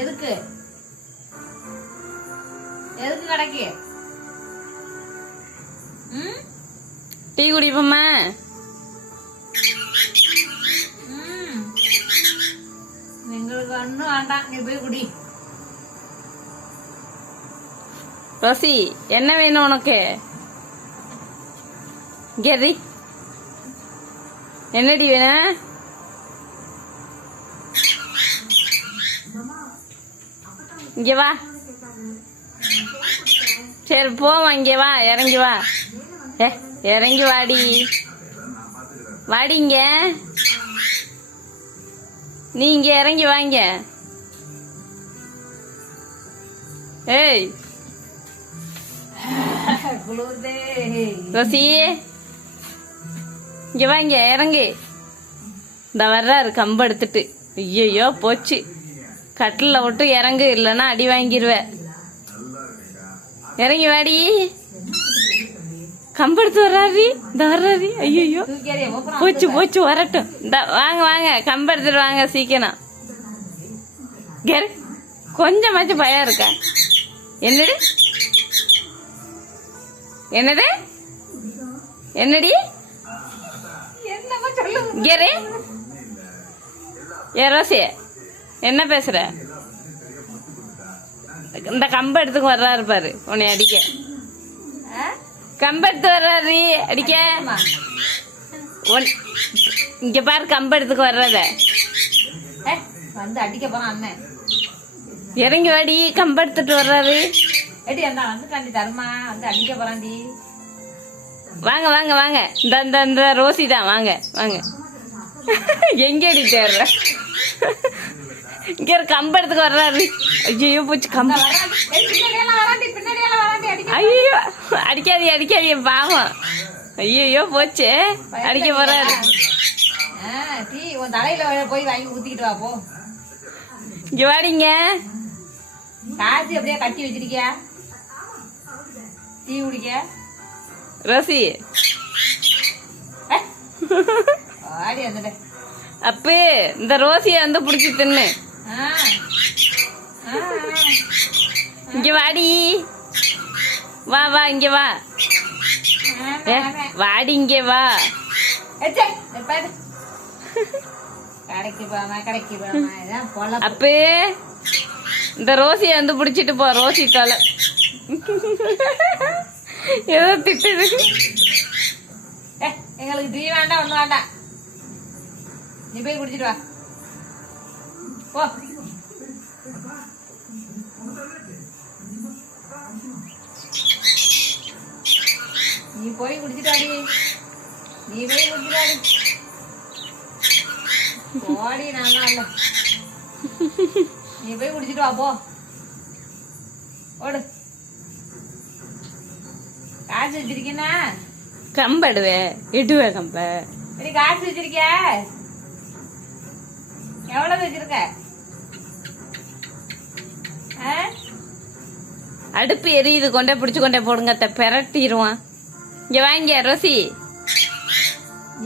எதுக்கு எதுக்கு கடைக்கு? டீ குடிப்போமா? எங்களுக்கு ஒன்றும் வேண்டாம், நீ போய் குடி. ரோசி, என்ன வேணும் உனக்கு? கெரி, என்னடி வேணும்? இங்க வா. சரி போவா, இங்க வா, இறங்கி வா. இறங்கி வாடி, வாடிங்க. நீ இங்க இறங்கி வாங்க. ஏய் ரோசி, இங்க வாங்க, இறங்கு. இந்த வர்றாரு கம்பு எடுத்துட்டு. ஐயோ போச்சு, கட்டில விட்டு இறங்கு, இல்லைன்னா அடி வாங்கிருவ. இறங்கி வாடி. கம்பெடுத்து வர்றாரு, இந்த வர்றாரு. ஐயோ போச்சு போச்சு, வரட்டும். இந்த வாங்க வாங்க, கம்பெடுத்துட்டு வாங்க சீக்கிரம். கொஞ்சமாச்சும் பயம் இருக்கா? என்னடி என்னது என்னடி கேரு? ஏ ரோசி, என்ன பேசுற? இந்த கம்பு எடுத்துக்கு வர்றாரு பாரு, உன்னை அடிக்க. கம்பு எடுத்து வர்றாரு அடிக்க. இங்க பாரு, கம்பு எடுத்துக்கு வர்றத வந்து அடிக்க போறான் அண்ணன். இறங்கி வாடி, கம்பு எடுத்துட்டு வர்றாரு. எடி அந்த வந்துட்டாண்டி தருமா, வந்து அடிக்க போறாண்டி. வாங்க வாங்க வாங்க, இந்த இந்த ரோசி தான், வாங்க வாங்க. எங்க அடிச்சாரு? இங்க கம்பு எடுத்துக்கு வர்றாரு. ஐயோ போச்சு, கம்பு. ஐயோ அடிக்காதீ அடிக்காதீ, பாவம். ஐயோ போச்சு, அடிக்க போறாரு. டீ உன் தலையில போய் வாங்கி ஊத்திக்கிட்டு வா போ. இங்க வாடிங்க. காசு அப்படியே கட்டி வச்சிருக்கியா டீ குடிக்க? ரோசி ஆடி வந்துட்ட. அப்ப இந்த ரோசிய வந்து புடிச்சு தின்னு. இங்க வாடி, வா வா, இங்க வா. வாடி, இங்க வா. கடைக்கு போமா கடைக்கு போமா. அப்ப இந்த ரோசிய வந்து புடிச்சிட்டு போ. ரோசி தலை ஏதோ திட்டுது. எங்களுக்கு டீ வேண்டாம், ஒண்ணு வேண்டாம், நீ போய் குடிச்சிட்டு வா போ. நீ போய் குடிச்சிட்டு வாடி, நீ போய் குடிச்சிட்டு வாடி. போடி, நல்லா இல்ல, நீ போய் குடிச்சிட்டு வா போ. ஓடு. காசு வச்சிருக்கீனா? கம்படுவே இடுவே கம்ப. காசு வச்சிருக்கிய? எவ்வளவு வச்சிருக்க? அடுப்பு எரியுது, கொண்டே பிடிச்சு கொண்டே போடுங்க, பெரட்டிடுவான். இங்க வாங்க ரோசி.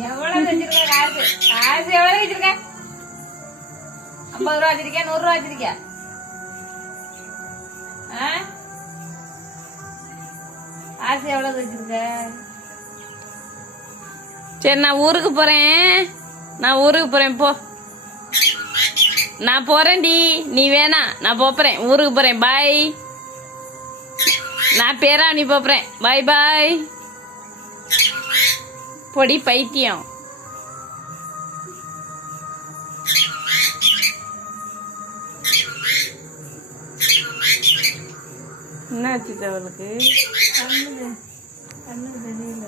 எவ்வளவு வச்சிருக்க காசு? காசு எவ்வளவு வச்சிருக்க? 50 ரூபா வச்சிருக்கியா, 100 ரூபா வச்சிருக்கியா? காசு எவ்வளவு வச்சிருக்க? சரி, நான் ஊருக்கு போறேன், நான் ஊருக்கு போறேன் போ. நான் போறேன்டி, நீ வேணா, நான் போறேன், ஊருக்கு போறேன். பாய். நான் பேராவணி போறேன். பாய் பாய். பொடி பைத்தியம். என்னாச்சு அவளுக்கு? கண்ணு தெரியல.